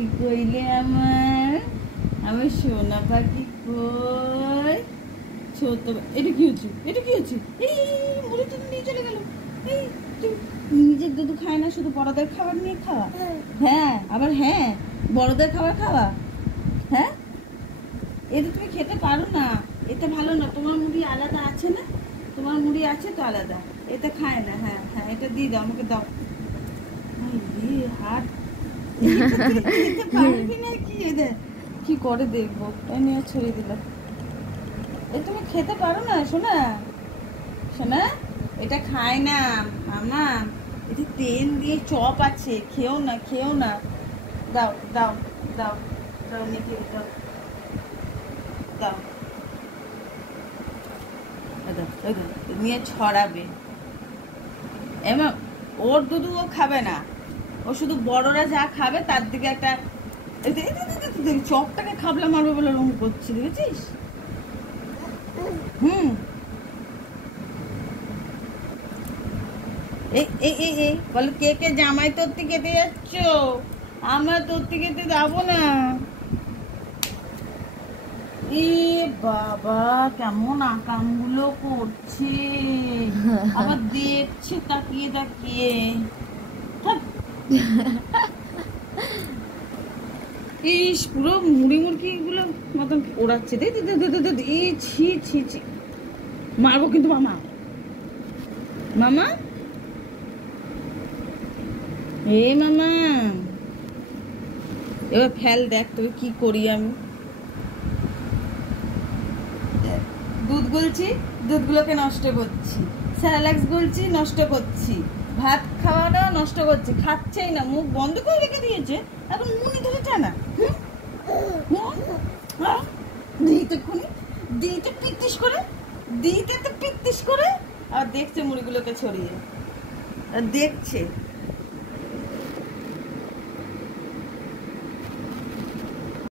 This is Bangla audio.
কি কইলে আমার সোনা পাখি কই ছোট এটা কি হচ্ছে এই মুড়িটা নিয়ে চলে গেল। এই তুই নিজের দুধ খায় না, শুধু বড়দের খাবার নিয়ে খাওয়া। হ্যাঁ আবার হ্যাঁ বড়দের খাবার খাওয়া। হ্যাঁ এটা তুমি খেতে পারো না, এটা ভালো না। তোমার মুড়ি আলাদা আছে না, তোমার মুড়ি আছে তো আলাদা, এটা খায় না। হ্যাঁ হ্যাঁ এটা দিয়ে দাও, আমাকে দাও। হাট পারবি না কি, এদের কি করে দেখবো। নিয়ে ছড়িয়ে দিলাম। এ তুমি খেতে পারো না শোনা, শোনা এটা খায় না মামা। এটা তেল দিয়ে চপ আছে, খেও না খেও না। দাও দাও দাও দাও নিতে দাও দাও নিয়ে ছড়াবে। এমা ওর দুধ ও খাবে না, ও শুধু বড়রা যা খাবে তার দিকে একটা চপটাকে খাবলা মারবে বলে রুম করছি, দেখেছিস? এই বলো কে কে জামাই তোর থেকে খেতে যাচ্ছ? আমরা তোর থেকে খেতে যাবো না। এ বাবা কেমন আকামগুলো করছে, আবার দেখছে তাকিয়ে তাকিয়ে। ইস পুরো মুড়ি মুরগি গুলো মতন ওড়াচ্ছে। ছি ছি ছি, মারবো কিন্তু মামা। মামা এ মামা এবার ফেল, দেখ তোকে কি করি আমি। দুধ গুলছি, দুধগুলোকে নষ্ট করছি, স্যালাক্স গুলছি নষ্ট করছি, ভাত খাওয়াটা নষ্ট করছি, খাচ্ছেই না, মুখ বন্ধ করে রেখে দিয়েছে, এখন মুনি ধরে টানা। দিতে খুনি দিতে পিত্তিস করে, দিতে তো পিত্তিস করে, আর দেখছে মুড়িগুলোকে ছড়িয়ে, আর দেখছে